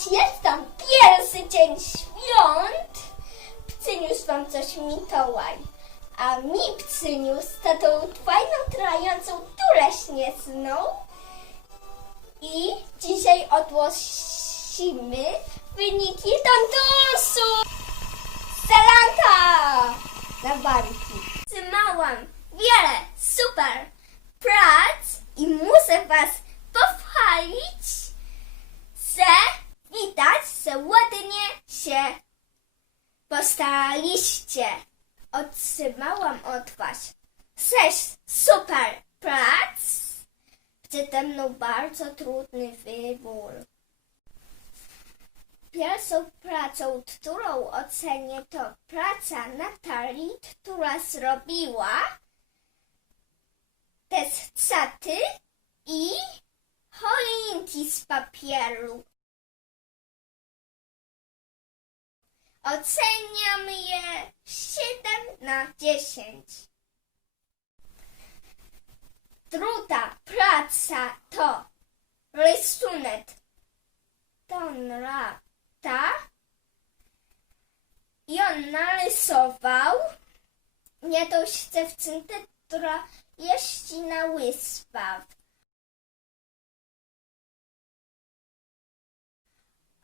Cześć, jest tam pierwszy dzień świąt. Przyniósł wam coś Mikołaj. A mi przyniósł taką fajną, trającą turę śnieżną. I dzisiaj ogłosimy wyniki konkursu. Salanka na barki. Trzymałam wiele super prac i muszę was pochwalić, że widać, że ładnie się postaraliście. Otrzymałam od was sześć super prac. Przede mną bardzo trudny wybór. Pierwszą pracą, którą ocenię, to praca Natalii, która zrobiła te scaty i choinki z papieru. Oceniam je 7 na 10. Druga praca to rysunek Tonrata i on narysował jakąś dziewczynkę, która jeździ na łyspach.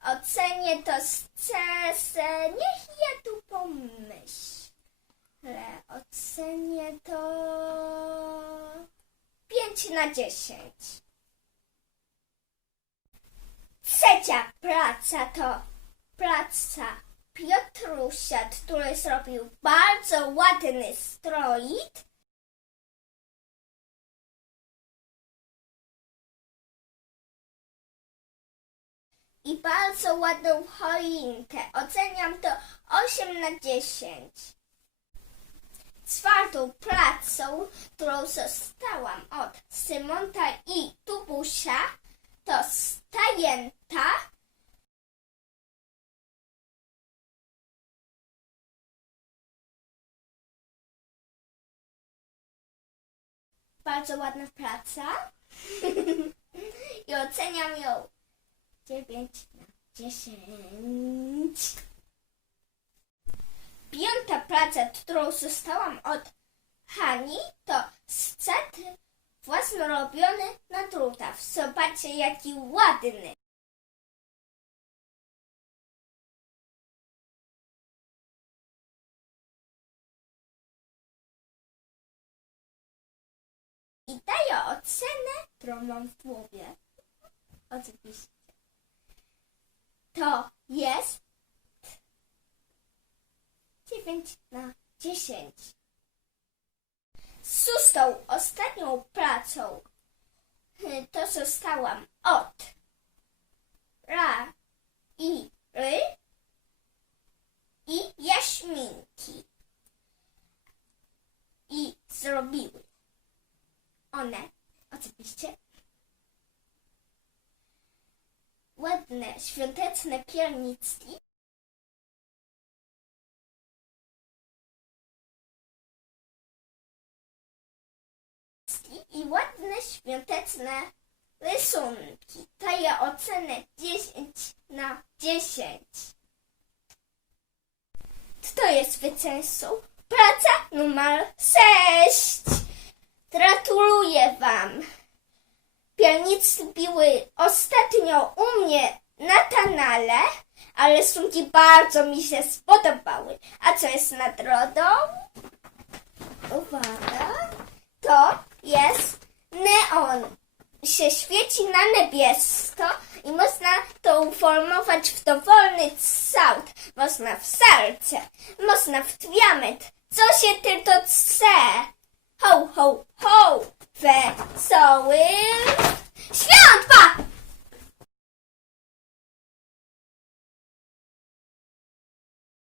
Ocenię to z cesę. Niech ja tu pomyślę. Ocenię to 5 na 10. Trzecia praca to praca Piotrusia, który zrobił bardzo ładny stroik. I bardzo ładną choinkę. Oceniam to 8 na 10. Czwartą pracą, którą zostałam od Symonta i Tubusia, to stajęta. Bardzo ładna praca. I oceniam ją 9 na 10. Piąta praca, którą zostałam od Hani, to scet własnorobiony na drutach. Zobaczcie, jaki ładny. I daję ocenę, którą mam w głowie. Oczywiście. To jest 9 na 10. Szóstą, ostatnią pracą y, to zostałam od Ra i Ry i Jaśminki. I zrobiły one, oczywiście, ładne, świąteczne piernicki. I ładne, świąteczne rysunki. Daję ocenę 10 na 10. Kto jest zwycięzcą? Praca numer 6. Gratuluję Wam. Piernicy biły ostatnio u mnie na kanale, a rysunki bardzo mi się spodobały. A co jest nagrodą? Uwaga. To jest neon. Się świeci na niebiesko i można to uformować w dowolny kształt. Można w serce, można w diament. Co się tylko chce. Ho, ho, ho! Pa!